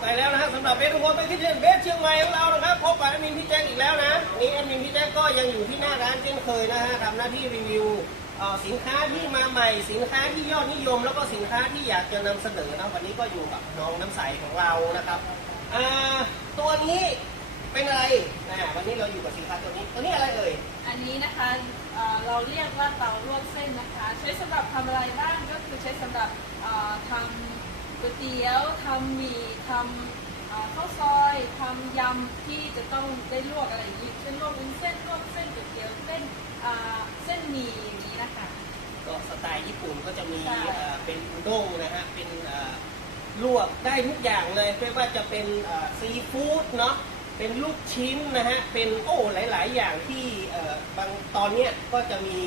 ไปแล้วนะฮะสำหรับเบสทุกคนไปที่เทนเบสเชียงใหม่ของเรานะครับพบกับแอดมินพี่แจ็คอีกแล้วนะนี่แอดมินพี่แจ็คก็ยังอยู่ที่หน้าร้านเช่นเคยนะฮะทำหน้าที่รีวิวสินค้าที่มาใหม่ สินค้าที่ยอดนิยม แล้วก็สินค้าที่อยากจะนำเสนอนะวันนี้ก็อยู่กับน้องน้ำใสของเรานะครับตัวนี้เป็นอะไรนะวันนี้เราอยู่กับสินค้าตัวนี้ตัวนี้อะไรเอ่ยอันนี้นะคะเเราเรียกว่าเตาลวกเส้นนะคะ ใช้สำหรับทำอะไรบ้างก็คือใช้สำหรับเอ่อทำ ก๋วยเตี๋ยวทำหมี่ทำเอ่อข้าวซอยทำยำที่จะต้องได้ลวกอะไรอย่างนี้เช่นลวกวุ้นเส้นลวกเส้นก๋วยเตี๋ยวเส้นเอ่อเส้นหมี่อย่างนี้นะคะก็สไตล์ญี่ปุ่นก็จะมีใช่เอ่อเป็นอุด้งนะฮะเป็นเอ่อลวกได้ทุกอย่างเลยไม่ว่าจะเป็นเอ่อซีฟู้ดเนาะเป็นลูกชิ้นนะฮะเป็นโอ้หลาย ๆ อย่างที่เอ่อบางตอนเนี้ยก็จะมี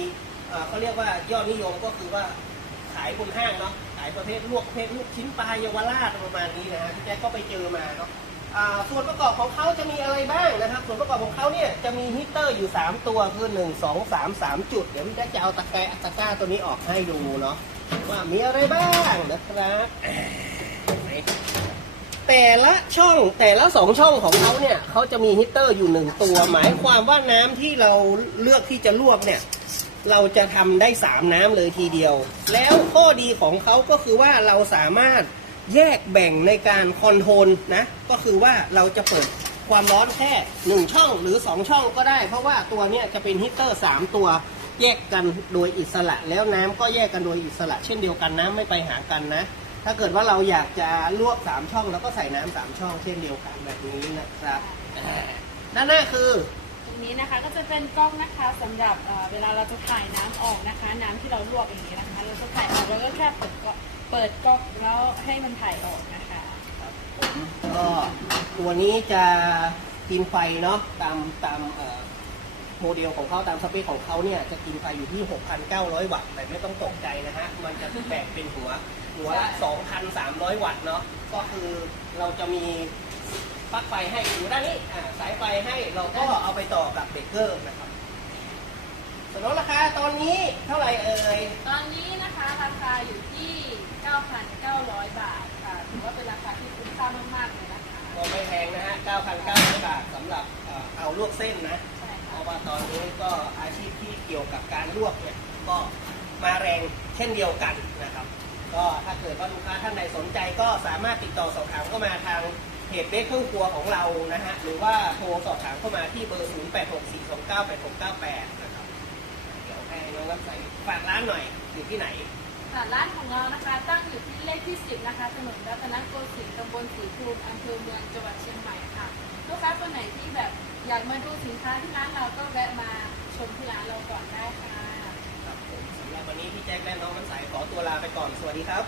เอ่อเขาเรียกว่ายอดนิยมก็คือว่าขายบนห้างเนาะขายประเภทลวกประเภทลูกชิ้นปลาเยาวราชประมาณนี้นะฮะพี่แจ๊คก็ไปเจอมาเนาะอ่าส่วนประกอบของเขาจะมีอะไรบ้างนะครับ ส่วนประกอบของเขาเนี่ยจะมีฮีตเตอร์อยู่ 3 ตัวคือ 1 2 3 3 จุด เดี๋ยวพี่แจ๊คจะเอาตะแกรงตะกร้าตัวนี้ออกให้ดูเนาะว่ามีอะไรบ้างนะครับแต่ละช่องแต่ละสองช่องของเขาเนี่ยเขาจะมีฮีตเตอร์อยู่หนึ่งตัว หมายความว่าน้ำที่เราเลือกที่จะลวกเนี่ย เราจะทำได้ 3 น้ำเลยทีเดียว แล้วข้อดีของเขาก็คือว่าเราสามารถแยกแบ่งในการคอนโทรลนะ ก็คือว่าเราจะเปิดความร้อนแค่ 1 ช่องหรือ 2 ช่องก็ได้ เพราะว่าตัวเนี้ยจะเป็นฮีเตอร์ 3 ตัวแยกกันโดยอิสระ แล้วน้ำก็แยกกันโดยอิสระเช่นเดียวกันน้ำไม่ไปหากันนะ ถ้าเกิดว่าเราอยากจะลวก 3 ช่องเราก็ใส่น้ำสามช่อง เช่นเดียวกันแบบนี้นะครับอ่าด้านหน้าคือ รงนี้นะคะก็จะเป็นก๊อกนะคะสำหรับเวลาเราจะถ่ายน้ำออกนะคะ น้ำที่เราลวกอย่างนี้นะคะ เราจะถ่ายออกเราก็แค่เปิดก๊อกเปิดก๊อกแล้วให้มันถ่ายออกนะคะก็ตัวนี้จะกินไฟเนาะตามตามโมเดลของเขาตามสเปคของเขาเนี่ยจะกินไฟอยู่ที่ 6,900 วัตต์แต่ไม่ต้องตกใจนะฮะ มันจะแบ่งเป็นหัว หัวละ 2,300 วัตต์เนาะก็คือเราจะมี ปลั๊กไฟให้อยู่ด้านนี้อ่าสายไฟให้เราก็เอาไปต่อกับเบรกเกอร์นะครับส่วนลดราคาตอนนี้เท่าไหร่เอ่ย ตอนนี้นะคะราคาอยู่ที่ 9,900 บาทค่ะถือว่าเป็นราคาที่คุ้มค่ามากๆเลยนะคะก็ไม่แพงนะฮะ 9,900 บาทสำหรับเอ่อเอาลวกเส้นนะ ใช่เพค่ะราะว่าตอนนี้ก็อาชีพที่เกี่ยวกับการลวกเนี่ยก็มาแรงเช่นเดียวกันนะครับ ก็ถ้าเกิดว่าลูกค้าท่านใดสนใจก็สามารถติดต่อสอบถามเข้ามาทางเพ จเบสเครื่องครัวของเรานะฮะหรือว่าโทรสอบถามเข้ามาที่เบอร์ 0864298698 นะครับ เดี๋ยวให้น้องรับใส่ฝากร้านหน่อยอยู่ที่ไหนค่ะร้านของเรานะคะตั้งอยู่ที่เลขที่ 10 นะคะถนนรัตนโกสินทร์ตำบลสีภูมิอำเภอเมืองจังหวัดเชียงใหม่ค่ะลูกค้าคนไหนที่แบบอยากมาดูสินค้าที่ร้านเราก็แวะมาชมที่ร้านเราก่อนได้ค่ะครับผมสำหรับวันนี้พี่แจ็คและน้องน้ำใสขอตัวลาไปก่อนสวัสดีครับ